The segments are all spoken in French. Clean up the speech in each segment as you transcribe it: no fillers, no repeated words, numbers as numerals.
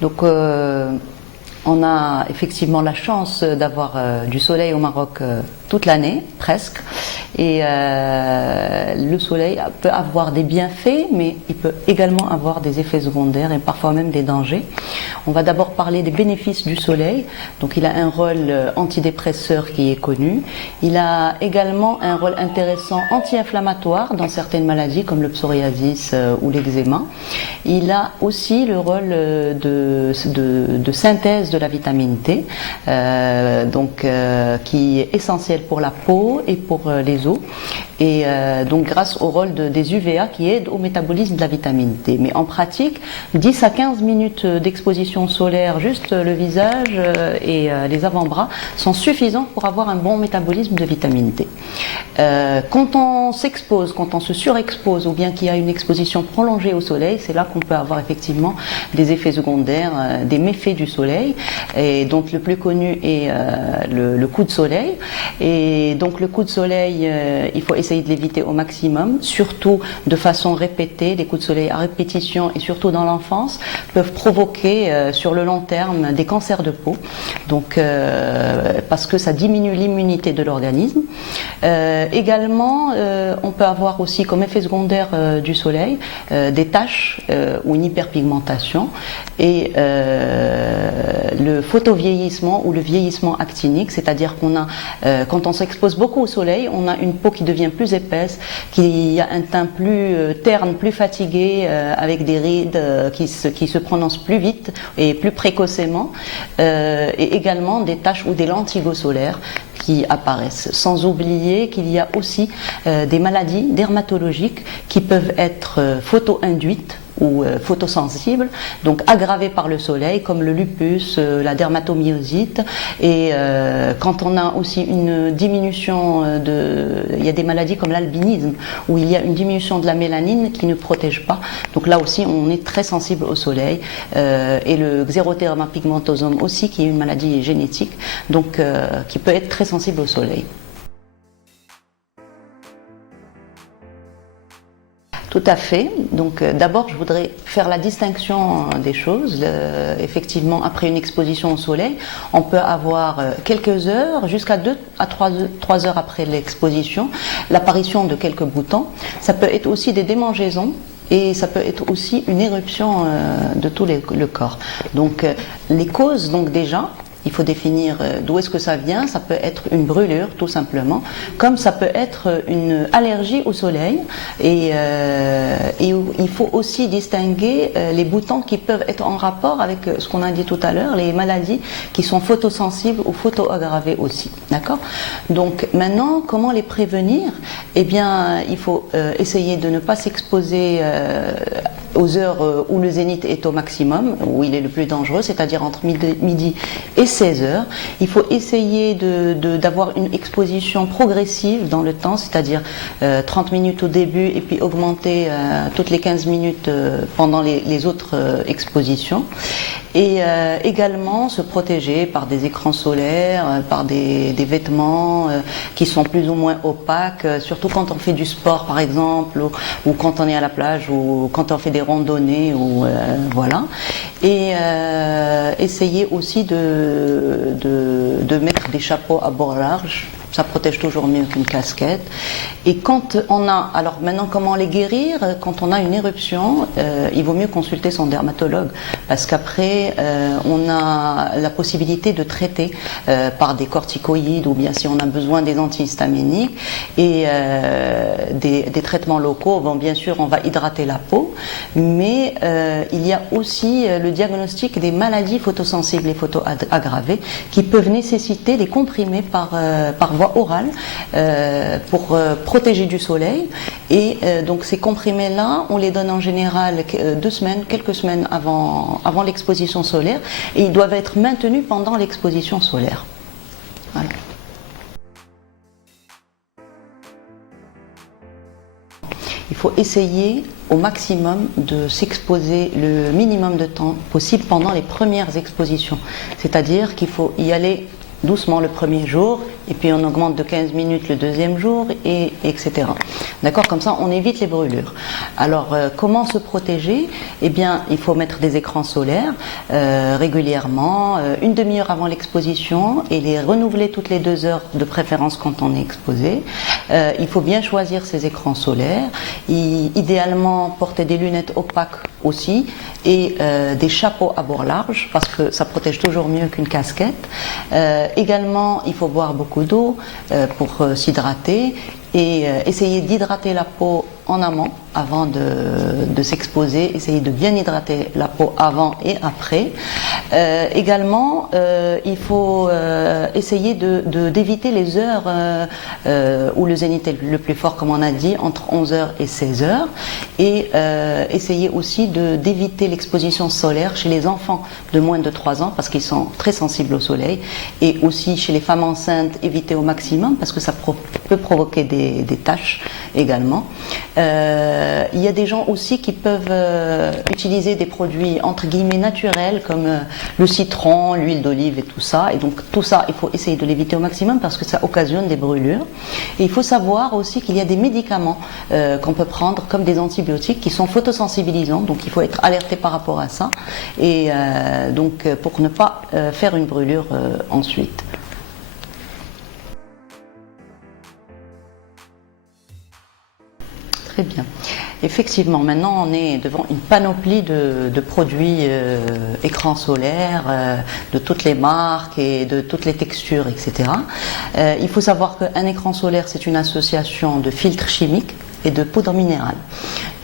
Donc on a effectivement la chance d'avoir du soleil au Maroc toute l'année, presque. Et le soleil peut avoir des bienfaits, mais il peut également avoir des effets secondaires et parfois même des dangers. On va d'abord parler des bénéfices du soleil. Donc il a un rôle antidépresseur qui est connu. Il a également un rôle intéressant anti-inflammatoire dans certaines maladies comme le psoriasis ou l'eczéma. Il a aussi le rôle de synthèse de la vitamine D, qui est essentielle pour la peau et pour les os. Et donc grâce au rôle des UVA qui aident au métabolisme de la vitamine D. Mais en pratique, 10 à 15 minutes d'exposition solaire, juste le visage et les avant-bras, sont suffisants pour avoir un bon métabolisme de vitamine D. Quand on s'expose, quand on se surexpose ou bien qu'il y a une exposition prolongée au soleil, c'est là qu'on peut avoir effectivement des effets secondaires, des méfaits du soleil. Et donc le plus connu est le coup de soleil. Et donc le coup de soleil, il faut essayer de l'éviter au maximum, surtout de façon répétée. Les coups de soleil à répétition et surtout dans l'enfance peuvent provoquer sur le long terme des cancers de peau, donc parce que ça diminue l'immunité de l'organisme. Également, on peut avoir aussi comme effet secondaire du soleil des taches ou une hyperpigmentation et le photovieillissement ou le vieillissement actinique, c'est-à-dire qu'on a, quand on s'expose beaucoup au soleil, on a une peau qui devient plus épaisse, qui a un teint plus terne, plus fatigué, avec des rides qui se prononcent plus vite et plus précocement, et également des taches ou des lentilles solaires qui apparaissent. Sans oublier qu'il y a aussi des maladies dermatologiques qui peuvent être photo-induites ou photosensibles, donc aggravées par le soleil, comme le lupus, la dermatomyosite. Et quand on a aussi une diminution il y a des maladies comme l'albinisme, où il y a une diminution de la mélanine qui ne protège pas. Donc là aussi, on est très sensible au soleil. Et le xéroderma pigmentosum aussi, qui est une maladie génétique, donc qui peut être très sensible au soleil. Tout à fait. Donc d'abord, je voudrais faire la distinction des choses. Effectivement, après une exposition au soleil, on peut avoir quelques heures, jusqu'à 2 à 3 heures après l'exposition, l'apparition de quelques boutons. Ça peut être aussi des démangeaisons. Et ça peut être aussi une éruption de tout le corps. Donc les causes, donc déjà, il faut définir d'où est-ce que ça vient. Ça peut être une brûlure, tout simplement, comme ça peut être une allergie au soleil. Et il faut aussi distinguer les boutons qui peuvent être en rapport avec ce qu'on a dit tout à l'heure, les maladies qui sont photosensibles ou photoaggravées aussi. D'accord ? Donc maintenant, comment les prévenir ? Eh bien, il faut essayer de ne pas s'exposer aux heures où le zénith est au maximum, où il est le plus dangereux, c'est-à-dire entre midi et 16 heures. Il faut essayer d'avoir une exposition progressive dans le temps, c'est-à-dire 30 minutes au début et puis augmenter toutes les 15 minutes pendant les autres expositions. Et également se protéger par des écrans solaires, par des vêtements qui sont plus ou moins opaques, surtout quand on fait du sport par exemple, ou quand on est à la plage, ou quand on fait des randonnées, ou voilà. Et essayer aussi de mettre des chapeaux à bord large. Ça protège toujours mieux qu'une casquette. Et quand on a, alors maintenant comment les guérir? Quand on a une éruption, il vaut mieux consulter son dermatologue, parce qu'après on a la possibilité de traiter par des corticoïdes, ou bien si on a besoin des antihistaminiques et des traitements locaux. Bon, bien sûr on va hydrater la peau, mais il y a aussi le diagnostic des maladies photosensibles et photoaggravées qui peuvent nécessiter des comprimés par voie orale pour protéger du soleil. Et donc ces comprimés-là, on les donne en général quelques semaines avant l'exposition solaire, et ils doivent être maintenus pendant l'exposition solaire. Voilà. Il faut essayer au maximum de s'exposer le minimum de temps possible pendant les premières expositions. C'est-à-dire qu'il faut y aller doucement le premier jour, et puis on augmente de 15 minutes le deuxième jour, et etc. D'accord? Comme ça, on évite les brûlures. Alors, comment se protéger? Eh bien, il faut mettre des écrans solaires régulièrement, une demi-heure avant l'exposition, et les renouveler toutes les 2 heures de préférence quand on est exposé. Il faut bien choisir ces écrans solaires. Idéalement, porter des lunettes opaques aussi, et des chapeaux à bord large, parce que ça protège toujours mieux qu'une casquette. Également, il faut boire beaucoup d'eau pour s'hydrater, et essayer d'hydrater la peau en amont avant de s'exposer, essayer de bien hydrater la peau avant et après. Également, il faut essayer d'éviter les heures où le zénith est le plus fort, comme on a dit, entre 11h et 16h, et essayer aussi d'éviter l'exposition solaire chez les enfants de moins de 3 ans, parce qu'ils sont très sensibles au soleil, et aussi chez les femmes enceintes, éviter au maximum, parce que ça peut provoquer des taches également. Il y a des gens aussi qui peuvent utiliser des produits entre guillemets naturels, comme le citron, l'huile d'olive et tout ça. Et donc tout ça, il faut essayer de l'éviter au maximum, parce que ça occasionne des brûlures. Et il faut savoir aussi qu'il y a des médicaments qu'on peut prendre, comme des antibiotiques, qui sont photosensibilisants. Donc il faut être alerté par rapport à ça, et donc pour ne pas faire une brûlure ensuite. Très bien. Effectivement, maintenant on est devant une panoplie de produits écrans solaires, de toutes les marques et de toutes les textures, etc. Il faut savoir qu'un écran solaire, c'est une association de filtres chimiques et de poudre minérale.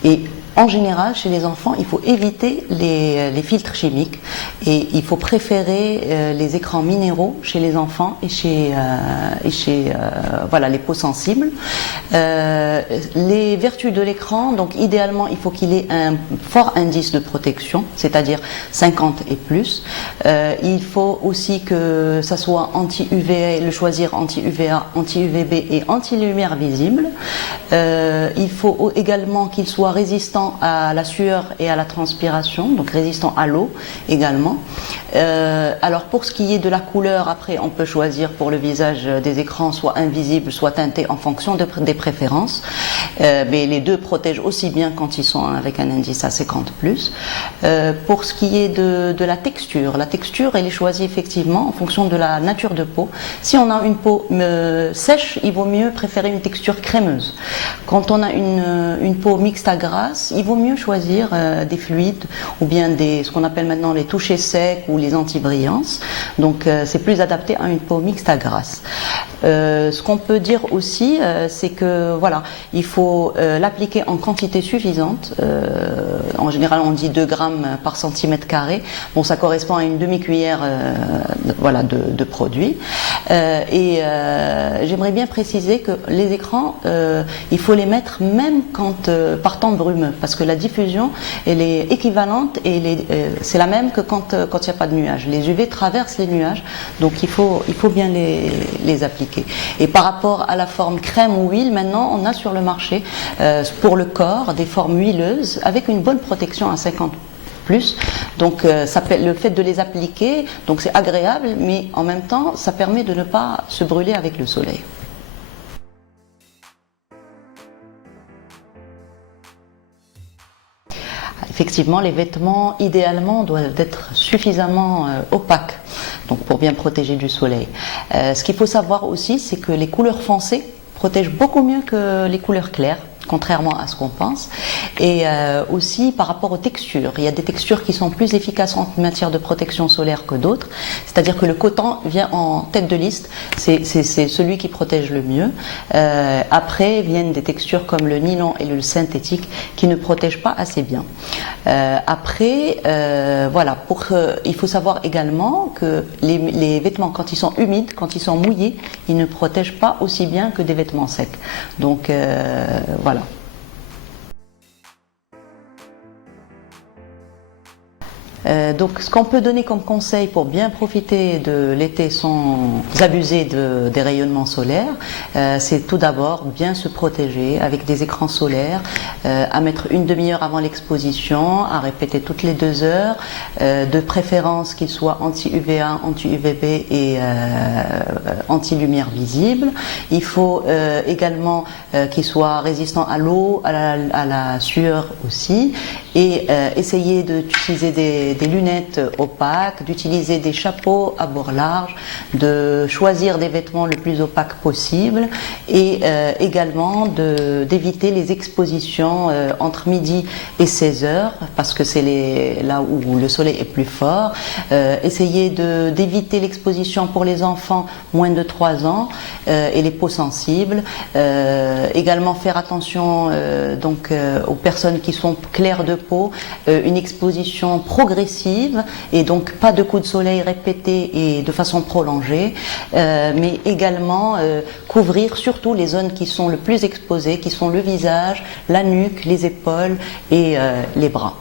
Et en général, chez les enfants, il faut éviter les filtres chimiques, et il faut préférer les écrans minéraux chez les enfants et chez voilà, les peaux sensibles. Les vertus de l'écran, donc idéalement, il faut qu'il ait un fort indice de protection, c'est-à-dire 50 et plus. Il faut aussi que ça soit anti-UVA, le choisir anti-UVA, anti-UVB et anti-lumière visible. Il faut également qu'il soit résistant à la sueur et à la transpiration, donc résistant à l'eau également. Alors pour ce qui est de la couleur, après on peut choisir pour le visage des écrans soit invisible, soit teinté, en fonction des préférences. Mais les deux protègent aussi bien quand ils sont avec un indice à 50 plus. Pour ce qui est de la texture elle est choisie effectivement en fonction de la nature de peau. Si on a une peau sèche, il vaut mieux préférer une texture crémeuse. Quand on a une peau mixte à grasse, il vaut mieux choisir des fluides, ou bien ce qu'on appelle maintenant les touchés secs ou les anti-brillances. Donc c'est plus adapté à une peau mixte à grasse. Ce qu'on peut dire aussi, c'est que voilà, il faut l'appliquer en quantité suffisante. En général, on dit 2 grammes par centimètre carré. Bon, ça correspond à une demi-cuillère voilà, de produit. J'aimerais bien préciser que les écrans, il faut les mettre même par temps brumeux, parce que la diffusion, elle est équivalente, et c'est la même que quand il n'y a pas de nuages. Les UV traversent les nuages, donc il faut bien les appliquer. Et par rapport à la forme crème ou huile, maintenant on a sur le marché pour le corps des formes huileuses avec une bonne protection à 50 plus. Donc le fait de les appliquer, donc c'est agréable, mais en même temps ça permet de ne pas se brûler avec le soleil. Effectivement, les vêtements, idéalement, doivent être suffisamment opaques, donc pour bien protéger du soleil. Ce qu'il faut savoir aussi, c'est que les couleurs foncées protègent beaucoup mieux que les couleurs claires, contrairement à ce qu'on pense. Et aussi par rapport aux textures, il y a des textures qui sont plus efficaces en matière de protection solaire que d'autres, c'est-à-dire que le coton vient en tête de liste, c'est celui qui protège le mieux. Après viennent des textures comme le nylon et le synthétique qui ne protègent pas assez bien. Voilà, il faut savoir également que les vêtements, quand ils sont humides, quand ils sont mouillés, ils ne protègent pas aussi bien que des vêtements secs. Donc voilà. Donc, ce qu'on peut donner comme conseil pour bien profiter de l'été sans abuser des rayonnements solaires, c'est tout d'abord bien se protéger avec des écrans solaires, à mettre une demi-heure avant l'exposition, à répéter toutes les 2 heures, de préférence qu'ils soient anti-UVA, anti-UVB et anti-lumière visible. Il faut également qu'ils soient résistants à l'eau, à la sueur aussi, et essayer d'utiliser des lunettes opaques, d'utiliser des chapeaux à bord large, de choisir des vêtements le plus opaques possible et également d'éviter les expositions entre midi et 16 heures parce que c'est là où le soleil est plus fort. Essayer d'éviter l'exposition pour les enfants moins de 3 ans et les peaux sensibles. Également faire attention aux personnes qui sont claires de peau, une exposition progressive et donc pas de coups de soleil répétés et de façon prolongée, mais également couvrir surtout les zones qui sont le plus exposées, qui sont le visage, la nuque, les épaules et les bras.